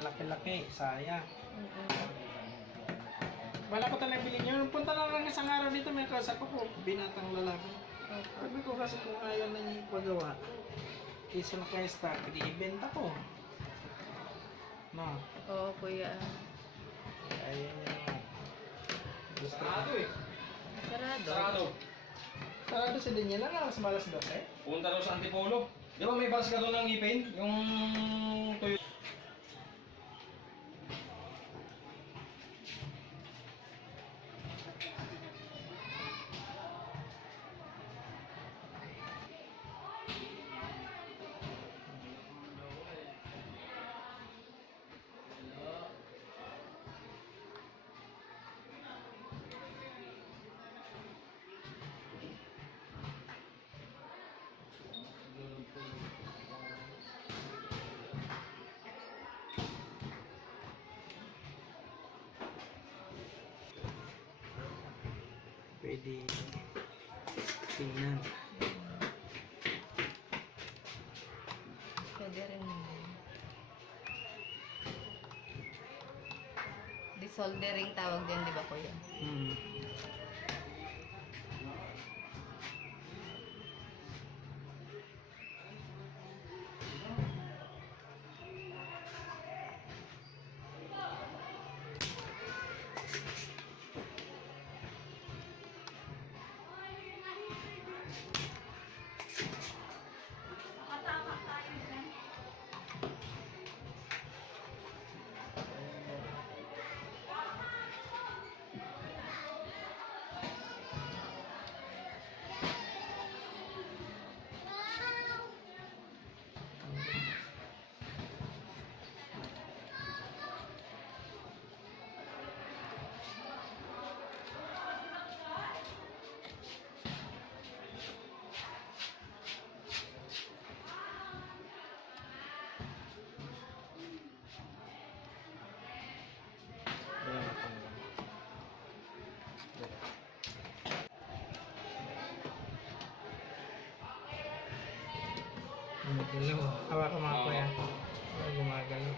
laki-laki, sayang. Mm-mm. Wala ko talagang bilhin yun. Punta na lang isang araw dito, may kausap ko, binatang lalaki. Opo. Sabi ko kasi kung ayaw na niya ipagawa, kaysa na kayo stock, i-ibenta ko. No, Oo, kuya. ayaw niya naman. Gusto Sarado eh. Sarado. Sarado. Sarado si Daniela nga, mas malas 12. Punta daw sa Antipolo. Di ba may bus ka doon ng ngipin? Yung Toyota. Pwede tingnan. Pwede rin yun. Desoldering tawag din, di ba kuya? Hmm. Ayan, natanggal. Gumagalaw. Hawa ka mga kuya. Gumagalaw.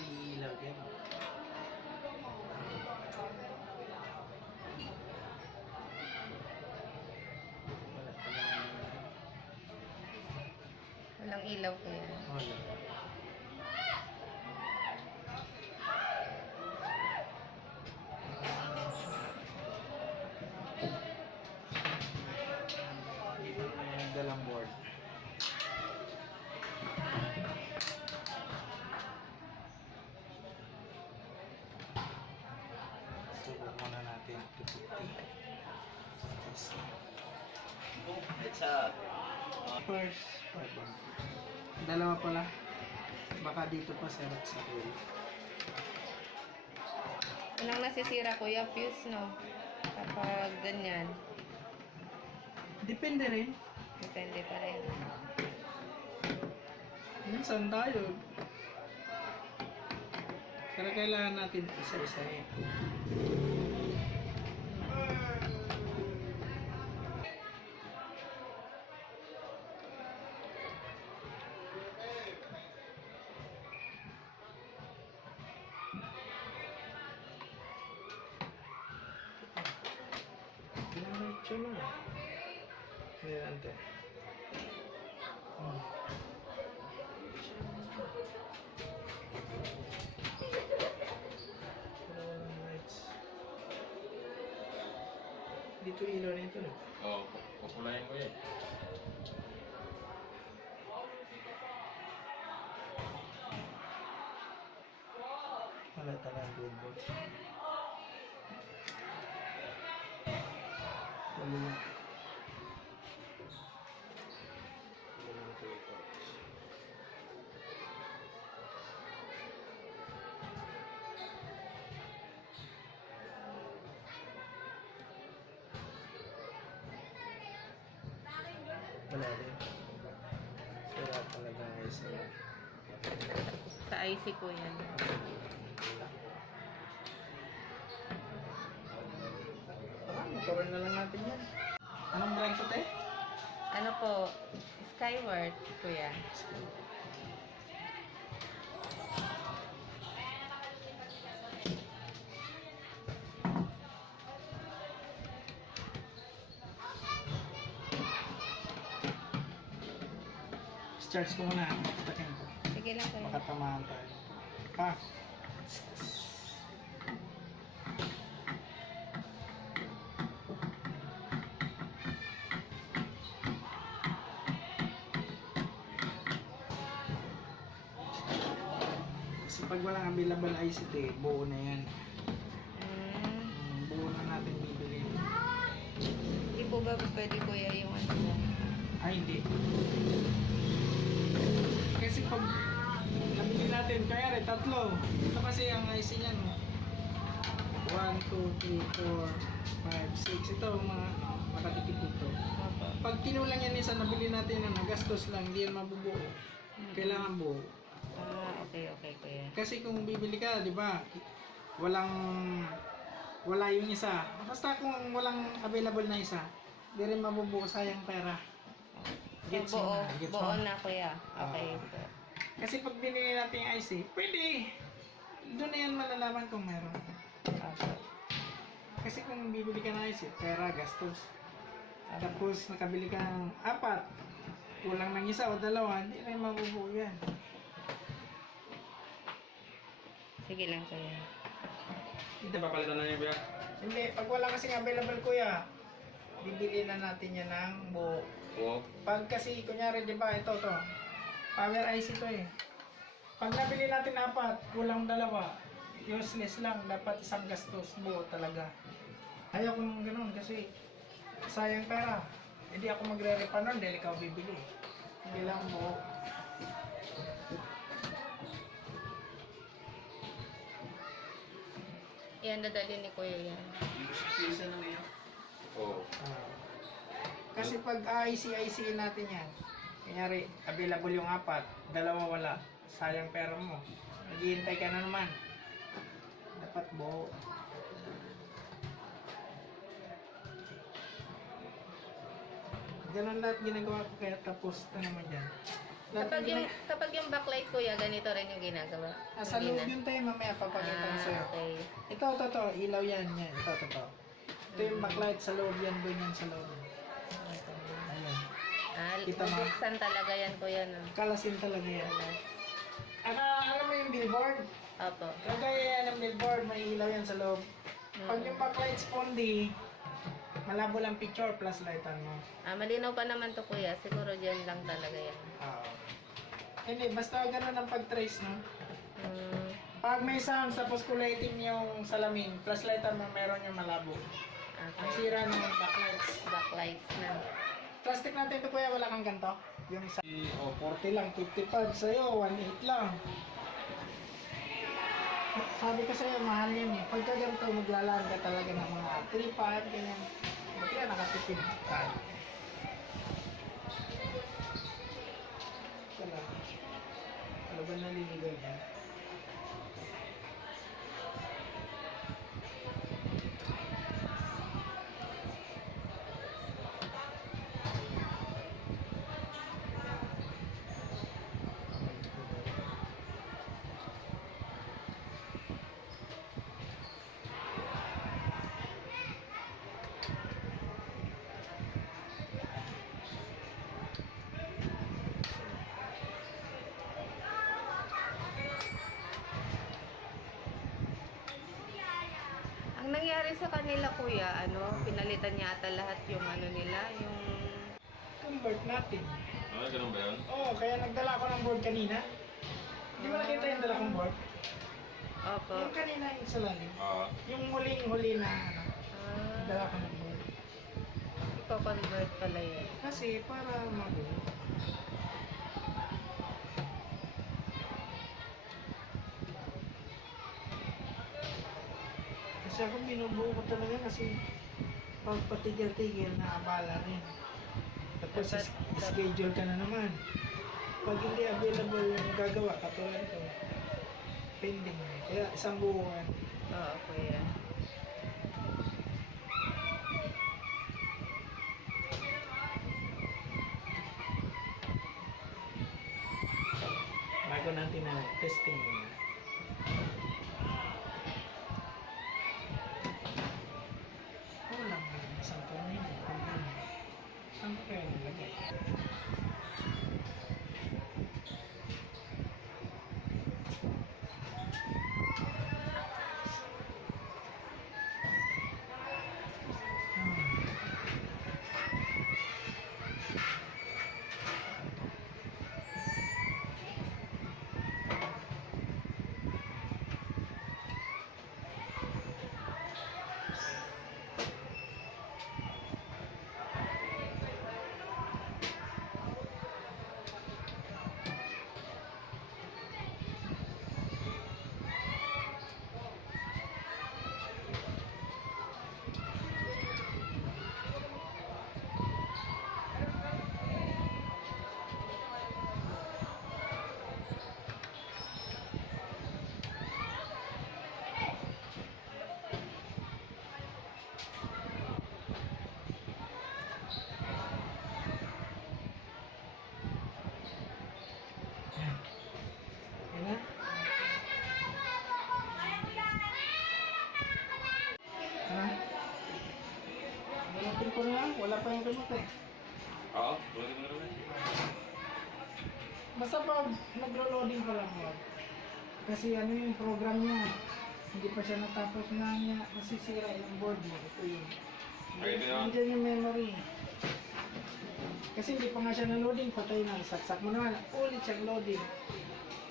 Ilaw yan. Walang ilaw kuya. Wala. Xerox. It's a First, 500. Dalawa pala. Baka dito pa Xerox sa kuya. Walang nasisira kuya, fuse no? Kapag ganyan, Depende rin. depende pa rin. Minsan tayo. Pero kailangan natin isa-isa eh. Diretso na. Ayan, ante. Pero walang lights. Dito ilaw nito no? Oo, kukulayan ko yan. Wala talagang billboard. Wala. Walang billboard. Wala rin. Wala talaga guys. Sa IC ko yan. Motorin na lang natin yan. Anong brand to, te? Ano po, Skyward kuya. Charge ko muna. Patakin ko. Sige lang kuya. Baka tamaan tayo. Pa. Kasi pag walang available ICT, buo na yan. Buo na natin bibili. Hindi po ba pwede kuya yung ano mo? Ay, hindi. Kasi pag nabili natin, kaya rin, tatlo. Ito kasi ang IC niyan. 1, 2, 3, 4, 5, 6. Ito, mga makadikit dito. Opo. Pag kinulang yan isa, nabili natin na nagastos lang, hindi yan mabubuo. Kailangan buo. Ah, okay kuya. Kasi kung bibili ka, di ba, wala yung isa. Basta kung walang available na isa, di rin mabubuo, sayang pera. Gets So, mo buo, na, gets buo mo? na kuya. Okay po. Kasi pag binili natin yung IC, pwede. Doon na yan malalaman kung meron. Opo. Kasi kung bibili ka ng IC, pera, gastos. Tapos nakabili ka ng 4, kulang ng isa o dalawa, hindi rin mabubuo yan. Sige lang kuya. Hindi ba palitan na niya, kuya? Hindi, pag wala kasing available kuya, bibili na natin yan ng buo. Oo. Pag kasi, kunyari, di ba, ito, power IC to eh. Pag nabili natin 4, kulang 2, useless lang, dapat isang gastos, buo talaga. Ayaw kong ganun kasi sayang pera. Hindi ako magre-repa nun dahil ikaw bibili. Kailangan buo. Yan, dadali ni kuya yan. pizza na ngayon. Oo. Kasi pag IC natin yan, kunyari, available yung 4, 2 wala, sayang pera mo. Naghihintay ka na naman. Dapat buo. Ganun lahat ginagawa ko kaya tapos na naman dyan. Lahat ng Kapag yung backlight kuya, ganito rin yung ginagawa. Sa Hindi loob na. yun tayo, mamaya papakita ko sa'yo. Okay. Ito, ilaw yan, yan. Ito. Ito yung backlight sa loob yan, doon yan sa loob. Ayun. Kita mo? Bubuksan talaga yan kuya no. Kalasin talaga yan. Alam mo yung billboard? Opo. Kagaya yan ng billboard, may ilaw yan sa loob. Pag yung backlight spondy, malabo lang picture plus lightan mo. Malinaw pa naman to kuya. Siguro dyan lang talaga yan. Hindi, basta ganun ang pag-trace, no? Mm, Pag may sound, tapos kulay itim yung salamin, plus lightan mo, meron yung malabo. Ang sira ng backlights. Backlights na. Plastic natin ito kuya, wala kang ganito. Yung isa, Oh, 40 lang, 55 sa'yo, 18 lang. Sabi ko sa'yo, mahal yan eh. Pagka ganito, maglalaan ka talaga ng mga 3-5, ganyan. Ba't yan, nakatipid tayo. Ito lang. Ano ba naliligaw yan? Ang nangyari sa kanila kuya, pinalitan yata lahat yung nila, yung... Convert natin. Ah, ganun ba yun? Oo, kaya nagdala ako ng board kanina. Di ba nakita yung dala kong board? Opo. Yung kanina yung sa lalim. Ah. Yung huling-huli na dala Ah, ko ng board. iko-convert pala yun. Kasi para magulo. Kasi ako binubuo ko talaga kasi pag patigil-tigil na abala rin. Tapos schedule ka na naman. Pag hindi available yung gagawa, katulad ko, pending na. Kaya isang buwan. Oo, kuya. Bago natin na testing muna. Wala mo isang tuloy. Saan ko kaya nilagay? Yan. Yan na. Ha? Ganatin ko na lang. Wala pa yung remote eh. Oo, tuloy mo naman. Basta pag naglo-loading ka lang wag. Kasi ano yung program niya. Hindi pa siya natapos na niya. Masisira yung board mo. Ito yun. Ay, ito yun. Nandiyan yung memory. Kasi hindi pa nga siya na-loading. Patay na. Saksak mo naman. Ulit siyang loading.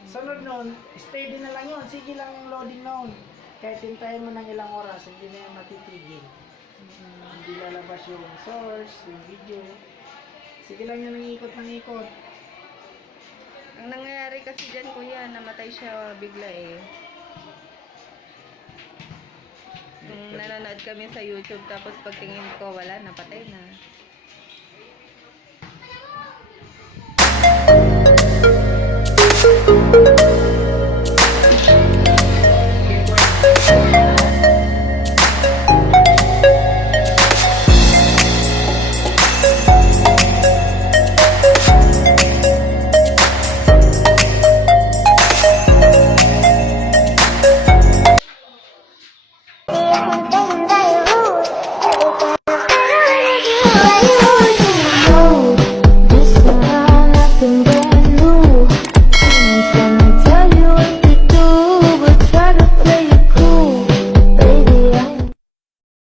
Sunod nun, steady na lang yun. Sige lang yung loading nun. Kahit hintayin mo ng ilang oras, hindi na yung matitigil. Hindi lalabas yung source, yung video. Sige lang yan ang ikot ng ikot. Ang nangyayari kasi dyan kuya, namatay siya bigla eh. Nung nanonood kami sa YouTube, tapos pagtingin ko, wala, napatay na.